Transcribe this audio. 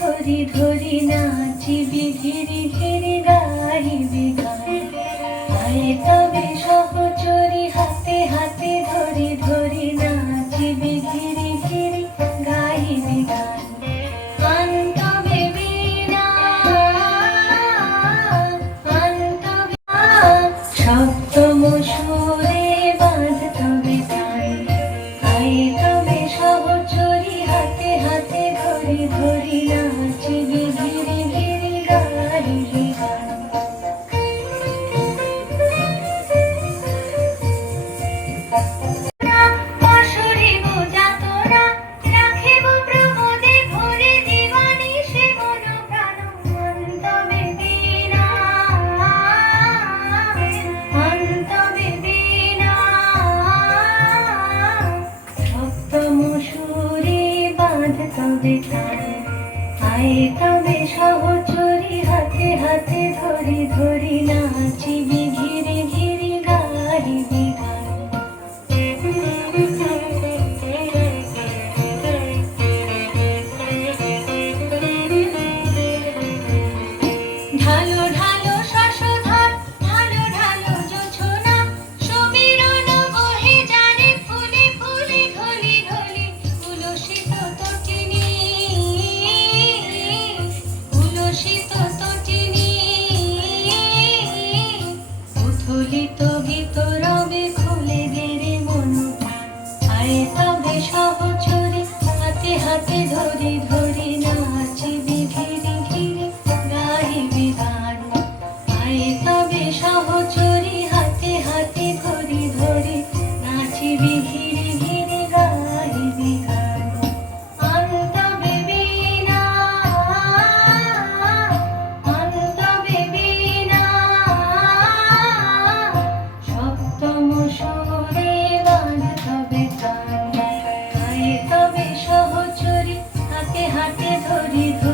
ধরি ধরি নাচিবি ঘিরি ঘিরি গাহিবি গান। আয় তবে সহচরি হাতে হাতে ধরি ধরি নাচিবি ঘিরি ঘিরি গাহিবি গান। আন তবে বীণা আন তবে সপ্তম সুরে বাঁধ তবে গান। আয় তবে সহচরি হাতে হাতে ধরি ধরি নাচিবি ঘিরি ঘিরি গাহিবি গান। অসরিব যাতনা রাখিব প্রমোদে ভরে দিবানি সে মন প্রাণ। অন্তবে বীণা অন্তবে বীণা সপ্তম সুরে বাঁধ তবে গান। আয় তবে সহচরি হাতে হাতে ধরি ধরি নাচিবি ঘিরি ঘিরি গাহিবি গান। ঢালো ঢালো শশধর ঢালো ঢালো জোছনা সমীরণ বহে জানে ফুলে ফুলে ঢলি ঢলি। উলসিত তটিনী উলসিত তটিনী উথলিত গীত রবে খুলে গেরে মন প্রাণ। আয় তবে সহচরি হাতে হাতে ধরি ধরি নাচিবি ঘিরি ঘিরি গাহিবি গান। আয় তবে সহচরি হাতে হাতে ধরি ধরি নাচিবি ঘিরি ঘিরি গাহিবি গান। অন্তবে বীণা অন্তবে বীণা সপ্তম সুরে বাঁধ তবে গান। আয় তবে সহচরি হাতে হাতে ধরি ধরি